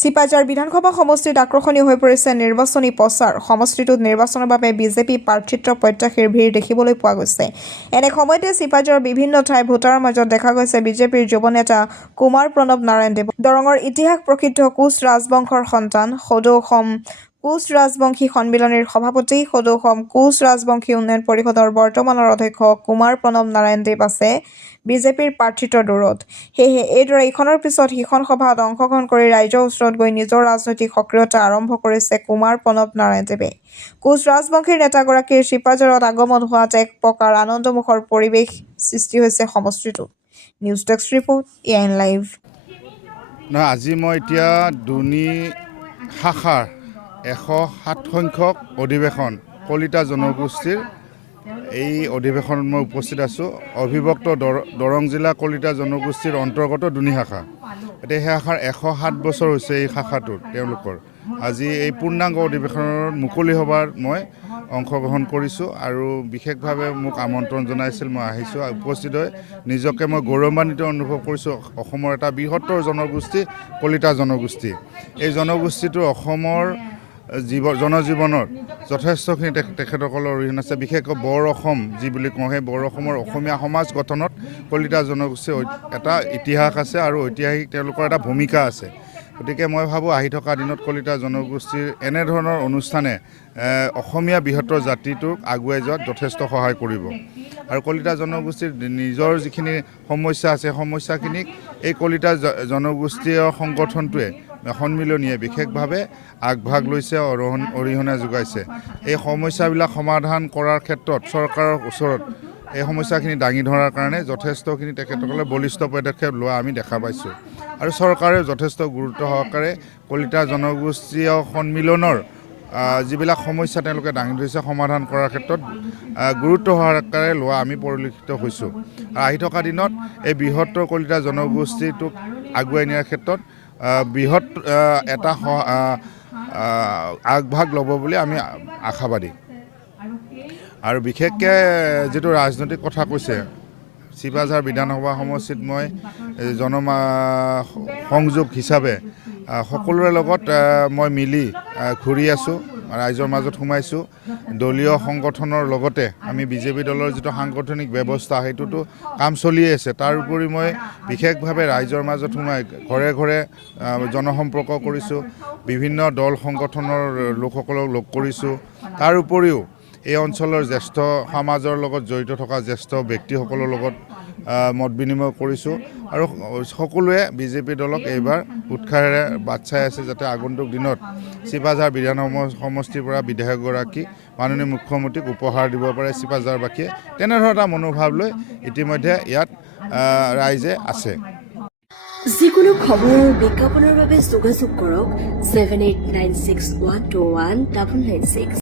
চিপাঝাৰ বিধানসভা সমষ্টিত আকৰ্ষণীয় হৈ পৰিছে নিৰ্বাচনী প্ৰচাৰ। সমষ্টিটোত নিৰ্বাচনৰ বাবে বিজেপি প্ৰাৰ্থিত্ব প্ৰত্যাশীৰ ভিৰ দেখিবলৈ পোৱা গৈছে। এনে সময়তে চিপাঝাৰৰ বিভিন্ন ঠাই ভোটাৰৰ মাজত দেখা গৈছে বিজেপিৰ যুৱ নেতা কুমাৰ প্ৰণৱ নাৰায়ণ দেৱ। দৰঙৰ ইতিহাস প্ৰসিদ্ধ কোচ ৰাজবংশৰ সন্তান, সদৌ অসম কোচ ৰাজবংশী সন্মিলনীৰ সভাপতি, সদৌ অসম কোচ ৰাজবংশী উন্নয়ন পৰিষদৰ বৰ্তমানৰ অধ্যক্ষ কুমাৰ প্ৰণৱ নাৰায়ণ দেৱ আছে বিজেপিৰ প্ৰাৰ্থিত্বৰ দৌৰত। সেয়েহে এইদৰে ইখনৰ পিছত সিখন সভাত অংশগ্ৰহণ কৰি ৰাইজৰ ওচৰত গৈ নিজৰ ৰাজনৈতিক সক্ৰিয়তা আৰম্ভ কৰিছে কুমাৰ প্ৰণৱ নাৰায়ণ দেৱে। কোচ ৰাজবংশীৰ নেতাগৰাকীৰ চিপাঝাৰত আগমন হোৱাত এক প্ৰকাৰ আনন্দমুখৰ পৰিৱেশ সৃষ্টি হৈছে সমষ্টিটোত। News desk report, AIN live. আজি মই এতিয়া দুনি শাখাৰ 107 সংখ্যক অধিৱেশন কলিতা জনগোষ্ঠীৰ এই অধিৱেশনত মই উপস্থিত আছোঁ। অবিভক্ত দৰং জিলা কলিতা জনগোষ্ঠীৰ অন্তৰ্গত দুনি শাখা। এতিয়া সেই শাখাৰ 107 বছৰ হৈছে এই শাখাটোৰ তেওঁলোকৰ। আজি এই পূৰ্ণাংগ অধিৱেশনৰ মুকলি সভাত মই অংশগ্ৰহণ কৰিছোঁ আৰু বিশেষভাৱে মোক আমন্ত্ৰণ জনাইছিল। মই আহিছোঁ, উপস্থিত হৈ নিজকে মই গৌৰৱান্বিত অনুভৱ কৰিছোঁ। অসমৰ এটা বৃহত্তৰ জনগোষ্ঠী কলিতা জনগোষ্ঠী। এই জনগোষ্ঠীটো অসমৰ জনজীৱনত যথেষ্টখিনি তেখেতসকলৰ অৰিহণা আছে। বিশেষকৈ বৰ অসম যি বুলি কওঁ, সেই বৰ অসমৰ অসমীয়া সমাজ গঠনত কলিতা জনগোষ্ঠীৰ এটা ইতিহাস আছে আৰু ঐতিহাসিক তেওঁলোকৰ এটা ভূমিকা আছে। গতিকে মই ভাবোঁ আহি থকা দিনত কলিতা জনগোষ্ঠীৰ এনেধৰণৰ অনুষ্ঠানে অসমীয়া বৃহত্তৰ জাতিটোক আগুৱাই যোৱাত যথেষ্ট সহায় কৰিব। আৰু কলিতা জনগোষ্ঠীৰ নিজৰ যিখিনি সমস্যা আছে, সমস্যাখিনিক এই কলিতা জনগোষ্ঠীয় সংগঠনটোৱে সন্মিলনীয়ে বিশেষভাৱে আগভাগ লৈছে, অৰিহণা যোগাইছে। এই সমস্যাবিলাক সমাধান কৰাৰ ক্ষেত্ৰত চৰকাৰৰ ওচৰত এই সমস্যাখিনি দাঙি ধৰাৰ কাৰণে যথেষ্টখিনি তেখেতসকলে বলিষ্ঠ পদক্ষেপ লোৱা আমি দেখা পাইছোঁ। আৰু চৰকাৰেও যথেষ্ট গুৰুত্ব সহকাৰে কলিতা জনগোষ্ঠীয় সন্মিলনৰ যিবিলাক সমস্যা তেওঁলোকে দাঙি ধৰিছে সমাধান কৰাৰ ক্ষেত্ৰত গুৰুত্ব সহকাৰে লোৱা আমি পৰিলক্ষিত হৈছোঁ। আৰু আহি থকা দিনত এই বৃহত্তৰ কলিতা জনগোষ্ঠীটোক আগুৱাই নিয়াৰ ক্ষেত্ৰত বৃহৎ এটা আগভাগ ল'ব বুলি আমি আশাবাদী। আৰু বিশেষকৈ যিটো ৰাজনৈতিক কথা কৈছে, চিপাঝাৰ বিধানসভা সমষ্টিত মই সংযোগ হিচাপে সকলোৰে লগত মই মিলি ঘূৰি আছোঁ, ৰাইজৰ মাজত সোমাইছোঁ। দলীয় সংগঠনৰ লগতে আমি বিজেপি দলৰ যিটো সাংগঠনিক ব্যৱস্থা সেইটোতো কাম চলিয়ে আছে। তাৰ উপৰি মই বিশেষভাৱে ৰাইজৰ মাজত সোমাই ঘৰে ঘৰে জনসম্পৰ্ক কৰিছোঁ, বিভিন্ন দল সংগঠনৰ লোকসকলক লগ কৰিছোঁ। তাৰ উপৰিও এই অঞ্চলৰ জ্যেষ্ঠ সমাজৰ লগত জড়িত থকা জ্যেষ্ঠ ব্যক্তিসকলৰ লগত মত বিনিময় কৰিছোঁ। আৰু সকলোৱে বিজেপি দলক এইবাৰ উৎসাহেৰে বাট চাই আছে যাতে আগন্তুক দিনত চিপাঝাৰ বিধানসভা সমষ্টিৰ পৰা বিধায়কগৰাকী মাননীয় মুখ্যমন্ত্ৰীক উপহাৰ দিব পাৰে চিপাঝাৰবাসীয়ে। তেনেধৰণৰ এটা মনোভাৱ লৈ ইতিমধ্যে ইয়াত ৰাইজে আছে। যিকোনো খবৰ আৰু বিজ্ঞাপনৰ বাবে যোগাযোগ কৰক 7896121996।